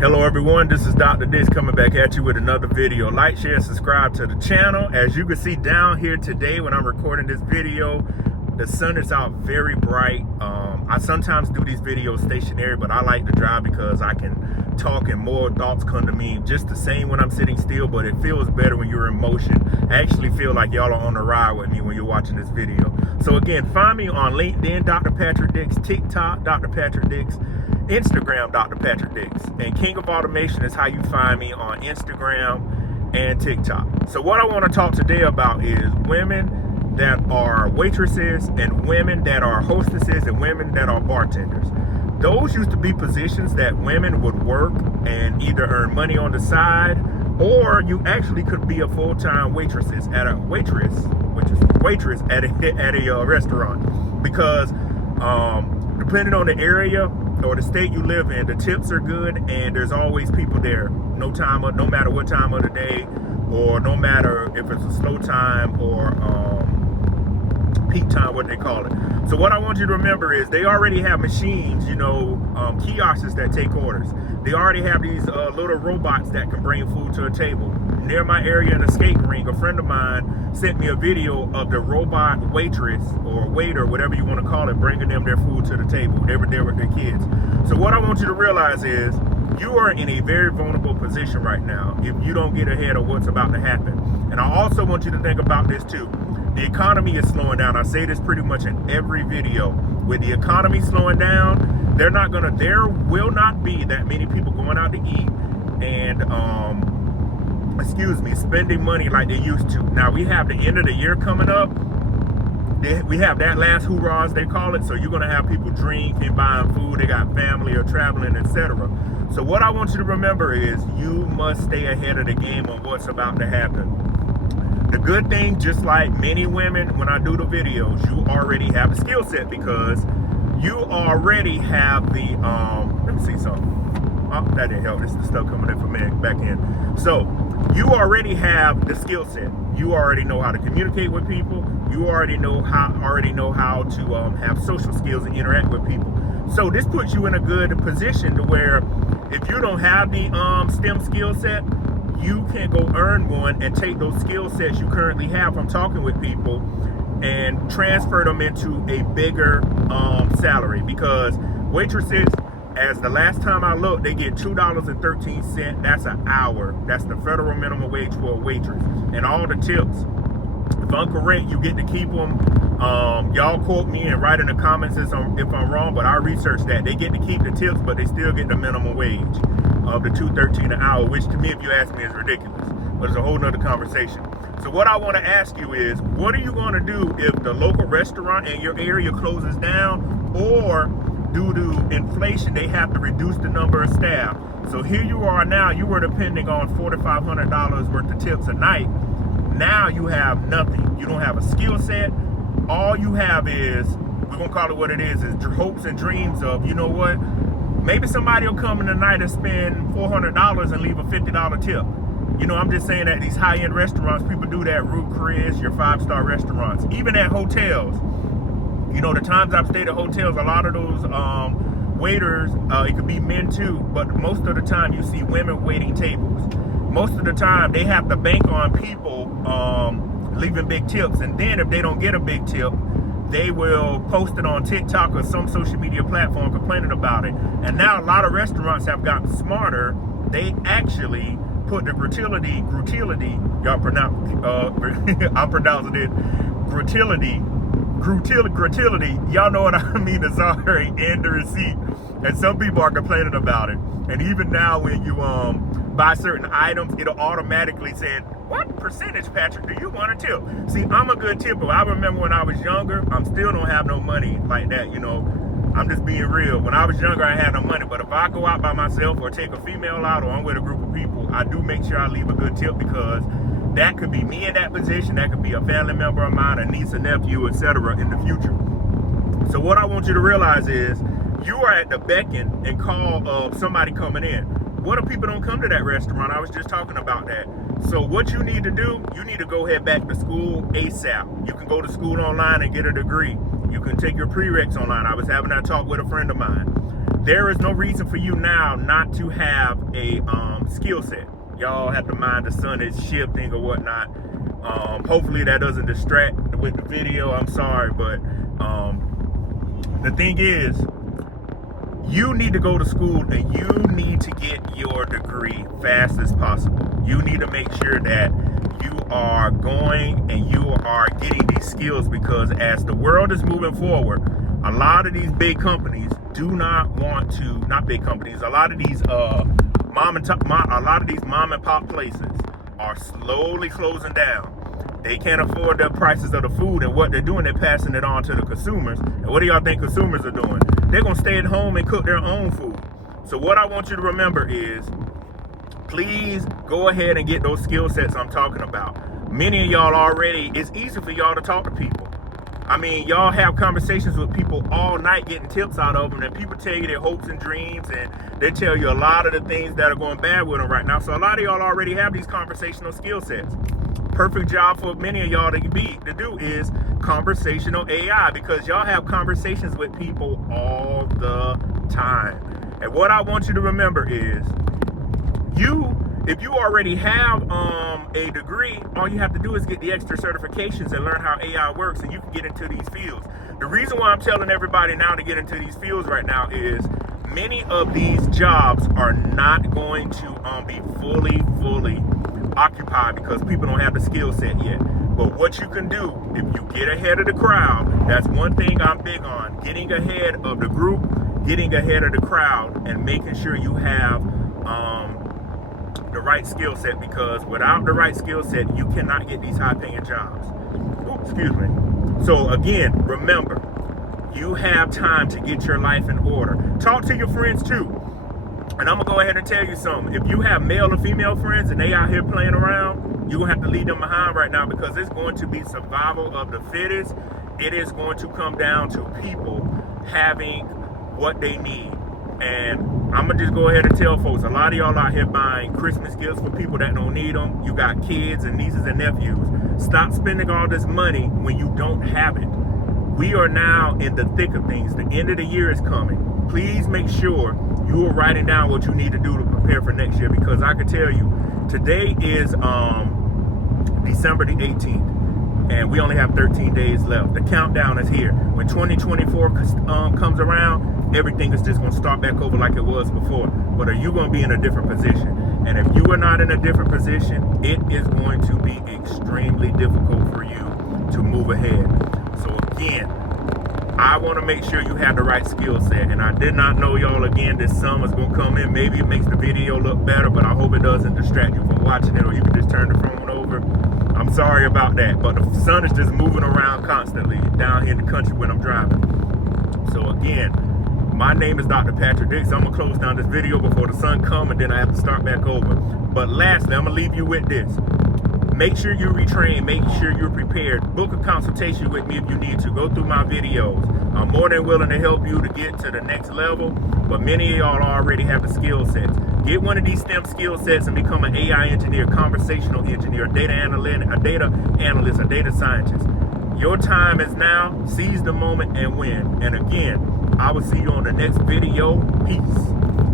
Hello everyone, this is Dr. Dix coming back at you with another video. Like, share, and subscribe to the channel. As you can see down here today when I'm recording this video, the sun is out very bright. I sometimes do these videos stationary, but I like to drive because I can talk and more thoughts come to me just the same when I'm sitting still, but it feels better when you're in motion. I actually feel like y'all are on the ride with me when you're watching this video. So again, find me on LinkedIn, Dr. Patrick Dix, TikTok, Dr. Patrick Dix, Instagram, Dr. Patrick Dix, and King of Automation is how you find me on Instagram and TikTok. So what I want to talk today about is women that are waitresses and women that are hostesses and women that are bartenders. Those used to be positions that women would work and either earn money on the side, or you actually could be a full-time waitress at a restaurant, because depending on the area or the state you live in, the tips are good and there's always people there, no matter what time of the day, or no matter if it's a slow time or peak time, what they call it. So what I want you to remember is they already have machines, kiosks that take orders. They already have these little robots that can bring food to a table. Near my area in the skating rink, a friend of mine sent me a video of the robot waitress or waiter, whatever you want to call it, bringing them their food to the table. They were there with their kids. So what I want you to realize is you are in a very vulnerable position right now if you don't get ahead of what's about to happen. And I also want you to think about this too. The economy is slowing down. I say this pretty much in every video. With the economy slowing down, there will not be that many people going out to eat and spending money like they used to. Now we have the end of the year coming up. We have that last hoorah, as they call it. So you're gonna have people drinking, buying food, they got family or traveling, etc. So what I want you to remember is you must stay ahead of the game on what's about to happen. The good thing, just like many women, when I do the videos, you already have a skill set because you already have the, let me see something. Oh, that didn't help. This is the stuff coming in from back in. So you already have the skill set. You already know how to communicate with people. You already know how to have social skills and interact with people. So this puts you in a good position to where if you don't have the STEM skill set, you can go earn one and take those skill sets you currently have from talking with people and transfer them into a bigger salary. Because waitresses, as the last time I looked, they get $2.13. That's an hour. That's the federal minimum wage for a waitress. And all the tips, if I'm correct, you get to keep them. Y'all quote me and write in the comments if I'm wrong, but I researched that. They get to keep the tips, but they still get the minimum wage of the $2.13 an hour, which to me, if you ask me, is ridiculous. But it's a whole nother conversation. So what I want to ask you is, what are you going to do if the local restaurant in your area closes down, or due to inflation, they have to reduce the number of staff? So here you are now, you were depending on $4,500 worth of tips a night. Now you have nothing. You don't have a skill set. All you have is, we're going to call it what it is hopes and dreams of, you know what? Maybe somebody will come in tonight and spend $400 and leave a $50 tip. I'm just saying that these high-end restaurants, people do that. Root Chris, your 5-star restaurants, even at hotels. The times I've stayed at hotels, a lot of those waiters, it could be men too, but most of the time you see women waiting tables. Most of the time they have to bank on people leaving big tips, and then if they don't get a big tip, they will post it on TikTok or some social media platform complaining about it. And now a lot of restaurants have gotten smarter. They actually put the gratuity, y'all pronounce, I'm pronouncing it, gratuity, y'all know what I mean, sorry, and the receipt. And some people are complaining about it. And even now when you buy certain items, it'll automatically say, what percentage, Patrick, do you want to tip? See, I'm a good tipper. I remember when I was younger, I still don't have no money like that, I'm just being real. When I was younger, I had no money. But if I go out by myself or take a female out or I'm with a group of people, I do make sure I leave a good tip, because that could be me in that position. That could be a family member of mine, a niece, a nephew, etc. in the future. So what I want you to realize is you are at the beck and call of somebody coming in. What if people don't come to that restaurant? I was just talking about that. So what you need to do, you need to go head back to school ASAP. You can go to school online and get a degree. You can take your prereqs online. I was having that talk with a friend of mine. there is no reason for you now not to have a skill set. Y'all have to mind the sun is shifting or whatnot. Hopefully that doesn't distract with the video. I'm sorry, but the thing is, you need to go to school and you need to get your degree fast as possible. You need to make sure that you are going and you are getting these skills, because as the world is moving forward, a lot of these big companies do not want to, not big companies, a lot of these mom and pop places are slowly closing down. They can't afford the prices of the food, and what they're doing, they're passing it on to the consumers. And what do y'all think consumers are doing? They're gonna stay at home and cook their own food. So what I want you to remember is, please go ahead and get those skill sets I'm talking about. Many of y'all already, it's easy for y'all to talk to people. I mean, y'all have conversations with people all night getting tips out of them, and people tell you their hopes and dreams, and they tell you a lot of the things that are going bad with them right now. So a lot of y'all already have these conversational skill sets. Perfect job for many of y'all to do is conversational AI, because y'all have conversations with people all the time. And what I want you to remember is, if you already have a degree, all you have to do is get the extra certifications and learn how AI works, and you can get into these fields. The reason why I'm telling everybody now to get into these fields right now is many of these jobs are not going to be fully occupied because people don't have the skill set yet. But what you can do, if you get ahead of the crowd, that's one thing I'm big on, getting ahead of the group, getting ahead of the crowd, and making sure you have the right skill set, because without the right skill set, you cannot get these high-paying jobs. Ooh, excuse me. So again, remember, you have time to get your life in order. Talk to your friends too. And I'm gonna go ahead and tell you something. If you have male or female friends and they out here playing around, you're gonna have to leave them behind right now, because it's going to be survival of the fittest. It is going to come down to people having what they need. And I'm gonna just go ahead and tell folks, a lot of y'all out here buying Christmas gifts for people that don't need them. You got kids and nieces and nephews. Stop spending all this money when you don't have it. We are now in the thick of things. The end of the year is coming. Please make sure you are writing down what you need to do to prepare for next year, because I can tell you, today is December the 18th, and we only have 13 days left. The countdown is here. When 2024 comes around, everything is just going to start back over like it was before. But are you going to be in a different position? And if you are not in a different position, it is going to be extremely difficult for you to move ahead. So again, I want to make sure you have the right skill set. And I did not know, y'all, again, this summer's going to come in. Maybe it makes the video look better, but I hope it doesn't distract you from watching it, or you can just turn the phone over. I'm sorry about that, but the sun is just moving around constantly down here in the country when I'm driving. So again, my name is Dr. Patrick Dix. I'm going to close down this video before the sun comes, and then I have to start back over. But lastly, I'm going to leave you with this. Make sure you retrain. Make sure you're prepared. Book a consultation with me if you need to. Go through my videos. I'm more than willing to help you to get to the next level, but many of y'all already have the skill sets. Get one of these STEM skill sets and become an AI engineer, conversational engineer, a data analyst, a data scientist. Your time is now. Seize the moment and win. And again, I will see you on the next video. Peace.